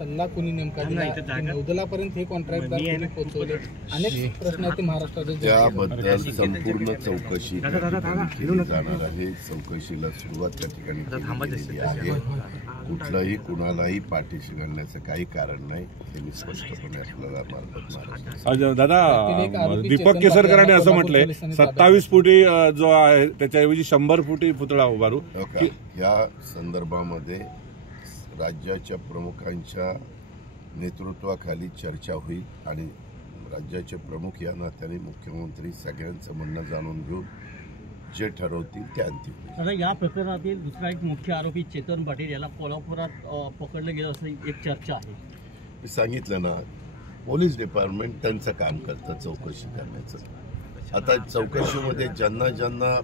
सल्ला कोणी नेमका दिला, नौदलापर्यंत हे कॉन्ट्रॅक्टदार कोणी पोहोचवले, अनेक प्रश्न आहेत महाराष्ट्राचे. त्याबद्दल संपूर्ण चौकशी केली जाणार आहे. चौकशीला सुरुवात त्या ठिकाणी केलेली आहे. कुठलंही कुणालाही पाठीशी घालण्याचं काही कारण नाही, हे मी स्पष्टपणे आपल्याला मार्फत. दादा, दीपक केसरकरांनी असं म्हटलंय 27 फुटी जो आहे त्याच्याऐवजी 100 फुटी पुतळा उभारू. या संदर्भामध्ये राज्याच्या प्रमुखांच्या नेतृत्वाखाली चर्चा होईल आणि राज्याचे प्रमुख या नात्याने मुख्यमंत्री सगळ्यांचं म्हणणं जाणून घेऊन जे ठरवतील ते अंतिम. या प्रकरणातील दुसरा एक मुख्य आरोपी चेतन पाटील याला कोल्हापुरात पकडलं गेलं असं एक चर्चा आहे. मी सांगितलं ना, पोलीस डिपार्टमेंट त्यांचं काम करतं चौकशी करण्याचं. आता चौकशीमध्ये ज्यांना ज्यांना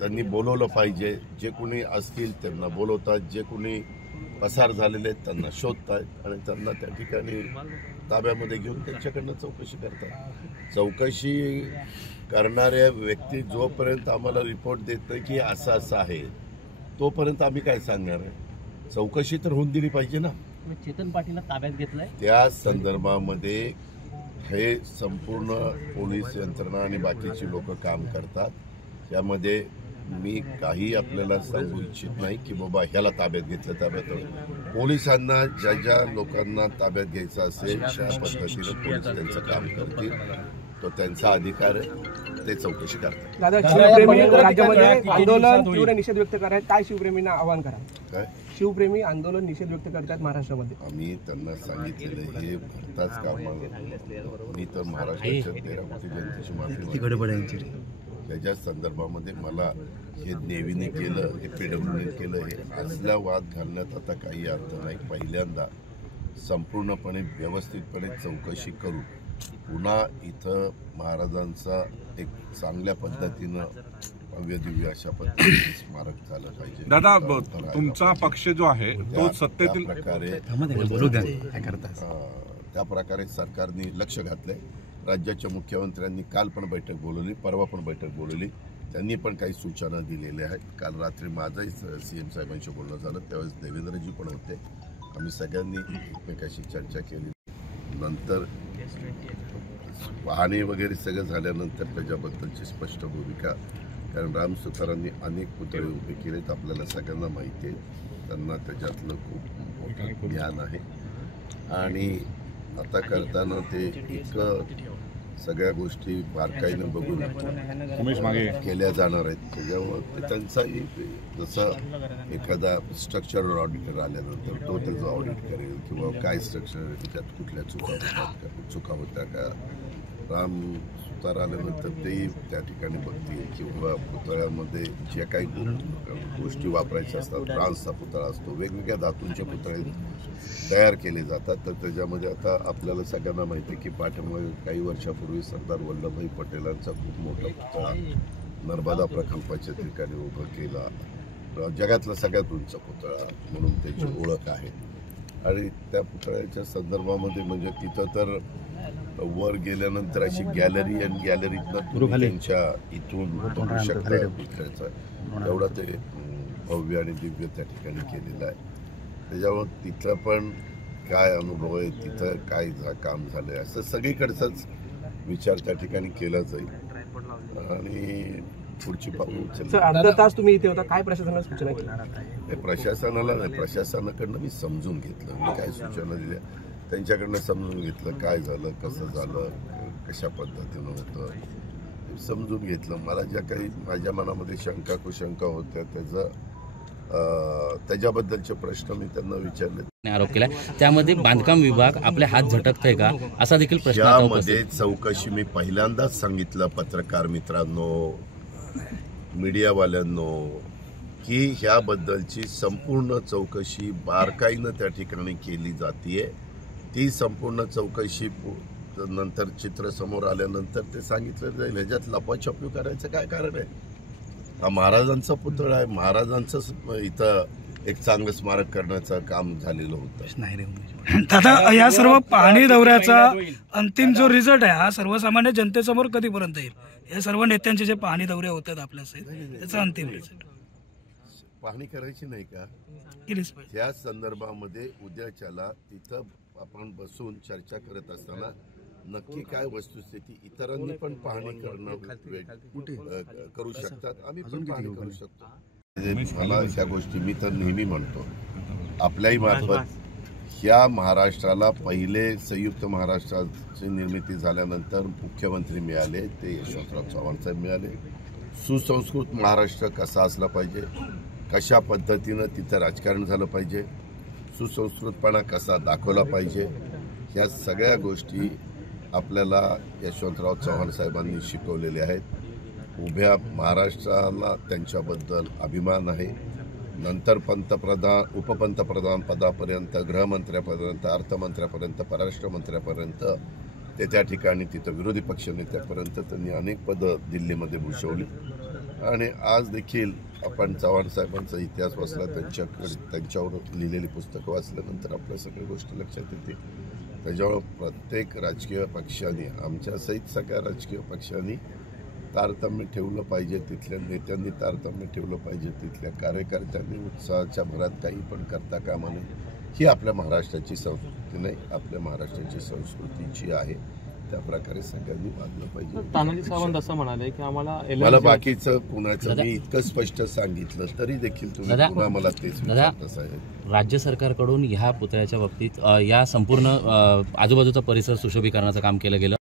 त्यांनी बोलवलं पाहिजे, जे कोणी असतील त्यांना बोलवतात, जे कोणी पसार झालेले आहेत त्यांना शोधतात आणि त्यांना त्या ठिकाणी ताब्यामध्ये घेऊन त्यांच्याकडनं चौकशी करतात. चौकशी करणाऱ्या व्यक्ती जोपर्यंत आम्हाला रिपोर्ट देत नाही की असं असं आहे, तोपर्यंत आम्ही काय सांगणार आहे. चौकशी तर होऊन दिली पाहिजे ना. चेतन पाटीलला ताब्यात घेतलंय, त्या संदर्भामध्ये हे संपूर्ण पोलीस यंत्रणा आणि बाकीची लोक काम करतात. त्यामध्ये मी काही आपल्याला सांगू इच्छित नाही की बाबा ह्याला ताब्यात घेतलं, ताब्यात. पोलिसांना ज्या ज्या लोकांना ताब्यात घ्यायचं असेल त्या पद्धतीने पोलीस त्यांचं काम करतील, तो त्यांचा अधिकार आहे, ते चौकशी करतात. दादा, शिवप्रेमी राज्यामध्ये आंदोलन तीव्र निषेध व्यक्त करत, काय शिवप्रेमींना आवाहन करा? काय शिवप्रेमी आंदोलन निषेध व्यक्त करतात महाराष्ट्रामध्ये? आम्ही त्यांना सांगितलेलं हे भरताच कामा. मी तर महाराष्ट्राच्या 13 कोटी जनतेची माफी. त्याच्या संदर्भामध्ये मला हे नेव्हीने केलं, हे पीडब्ल्यूने केलं, हे असल्या वाद घालण्यात आता काही अर्थ नाही. पहिल्यांदा संपूर्णपणे व्यवस्थितपणे चौकशी करू, पुन्हा इथं महाराजांचा एक चांगल्या पद्धतीनं भव्य दिव्य अशा पद्धतीने स्मारक झालं पाहिजे. दादा, तुमचा पक्ष जो आहे तो सत्तेतील त्या प्रकारे सरकारने लक्ष घातलंय. राज्याच्या मुख्यमंत्र्यांनी काल पण बैठक बोलवली, परवा पण बैठक बोलवली, त्यांनी पण काही सूचना दिलेल्या आहेत. काल रात्री माझंही CM साहेबांशी बोलणं झालं, त्यावेळेस देवेंद्रजी पण होते. आम्ही सगळ्यांनी एकमेकाशी चर्चा केली. नंतर पाहणी वगैरे सगळं झाल्यानंतर त्याच्याबद्दलची स्पष्ट भूमिका, कारण राम सुतारांनी अनेक पुतळे उभे केलेत, आपल्याला सगळ्यांना माहिती आहे, त्यांना त्याच्यातलं खूप मोठं ज्ञान आहे आणि आता करताना ते एक सगळ्या गोष्टी बारकाईनं बघून केल्या जाणार आहेत. त्याच्यामुळे त्यांचाही जसं एखादा स्ट्रक्चरल ऑडिटर आल्यानंतर तो त्याचं ऑडिट करेल किंवा काय स्ट्रक्चर आहे त्यात कुठल्या चुका होत्या का. राम सुतार आल्यानंतर तेही त्या ठिकाणी बघतील किंवा पुतळ्यामध्ये जे काही गोष्टी वापरायच्या असतात, ब्रांजचा पुतळा असतो, वेगवेगळ्या धातूंचे पुतळे तयार केले जातात. तर त्याच्यामध्ये आता आपल्याला सगळ्यांना माहिती आहे की पाठीमागे काही वर्षापूर्वी सरदार वल्लभभाई पटेलांचा खूप मोठा पुतळा नर्मदा प्रकल्पाच्या ठिकाणी उभं केला. जगातला सगळ्यात उंच पुतळा म्हणून त्याची ओळख आहे. आणि त्या पुतळ्याच्या संदर्भामध्ये म्हणजे तिथं तर वर गेल्यानंतर अशी गॅलरी आणि गॅलरीतनं त्यांच्या इथून बघू शकता पुतळ्याचा एवढा ते भव्य आणि दिव्य त्या ठिकाणी केलेलं आहे. त्याच्यावर तिथं पण काय अनुभव आहे, तिथं काय काम झालं आहे, असं सगळीकडचाच विचार त्या ठिकाणी केला जाईल आणि पुढची पाऊल उचलली. अर्धा तास तुम्ही इथे होता, काय प्रशासनाला सूचना केल्या? प्रशासनाला नाही, प्रशासनाकडनं मी समजून घेतलं, मी काय सूचना दिल्या त्यांच्याकडनं समजून घेतलं, काय झालं, कसं झालं, कशा पद्धतीनं होतं समजून घेतलं. मला ज्या काही माझ्या मनामध्ये शंका कुशंका होत्या त्याच्याबद्दलचे प्रश्न मी त्यांना विचारले. आरोप केला त्यामध्ये बांधकाम विभाग आपले हात झटकतोय का असा देखील प्रश्न. यामध्ये चौकशी मी पहिल्यांदाच सांगितलं पत्रकार मित्रांनो, मीडियावाल्यांनो, की ह्याबद्दलची संपूर्ण चौकशी बारकाईनं त्या ठिकाणी केली जातीये. ती संपूर्ण चौकशी नंतर चित्र समोर आल्यानंतर ते सांगितलं जाईल. ह्याच्यात लपाछपी करायचं काय कारण आहे? हा महाराजांचा पुतळा आहे, महाराजांचं इथं एक चांगलं स्मारक करण्याचं काम झालेलं होतं. दादा, या सर्व पाहणी दौऱ्याचा अंतिम जो रिझल्ट आहे हा सर्वसामान्य जनतेसमोर कधीपर्यंत येईल? या सर्व नेत्यांचे जे पाहणी दौरे होतात आपल्या त्याचा अंतिम रिझल्ट पाहणी करायची नाही का? केलीच पाहिजे. त्या संदर्भामध्ये उद्याच्याला तिथं आपण बसून चर्चा करत असताना नक्की काय वस्तुस्थिती इतरांनी पण पाहणी करू शकतात, आम्ही पण पाहणी करू शकतो. मला ह्या गोष्टी मी तर नेहमी म्हणतो, आपल्याही मार्फत ह्या महाराष्ट्राला पहिले संयुक्त महाराष्ट्राची निर्मिती झाल्यानंतर मुख्यमंत्री मिळाले ते यशवंतराव चव्हाण साहेब मिळाले. सुसंस्कृत महाराष्ट्र कसा असला पाहिजे, कशा पद्धतीनं तिथं राजकारण झालं पाहिजे, सुसंस्कृतपणा कसा दाखवला पाहिजे, ह्या सगळ्या गोष्टी आपल्याला यशवंतराव चव्हाण साहेबांनी शिकवलेल्या आहेत. उभ्या महाराष्ट्राला त्यांच्याबद्दल अभिमान आहे. नंतर पंतप्रधान उपपंतप्रधान पदापर्यंत, गृहमंत्र्यापर्यंत, अर्थमंत्र्यापर्यंत, परराष्ट्र मंत्र्यापर्यंत, ते त्या ठिकाणी तिथं विरोधी पक्षनेत्यापर्यंत त्यांनी अनेक पदं दिल्लीमध्ये भूषवली. आणि आज देखील आपण चव्हाण साहेबांचा इतिहास वाचला, त्यांच्यावर लिहिलेली पुस्तकं वाचल्यानंतर आपल्या सगळ्या गोष्टी लक्षात येतील. त्याच्यामुळं प्रत्येक राजकीय पक्षाने, आमच्या सहित सगळ्या राजकीय पक्षांनी तारतम्य ठेवलं पाहिजे, तिथल्या नेत्यांनी तारतम्य ठेवलं पाहिजे, तिथल्या कार्यकर्त्यांनी उत्साहाच्या भरात काही पण करता कामा नये. ही आपल्या महाराष्ट्राची संस्कृती नाही, आपल्या महाराष्ट्राची संस्कृतीची आहे. त्या प्रकारे सगळ्यांनी वागलं पाहिजे. तानाजी सावंत असं म्हणाले की आम्हाला मला बाकीचं कुणाचं मी इतकं स्पष्ट सांगितलं तरी देखील तुम्ही पुन्हा मला तेच विचारता आहे. राज्य सरकारकडून ह्या पुतळ्याच्या बाबतीत या संपूर्ण आजूबाजूचा परिसर सुशोभीकरणाचं काम केलं गेलं.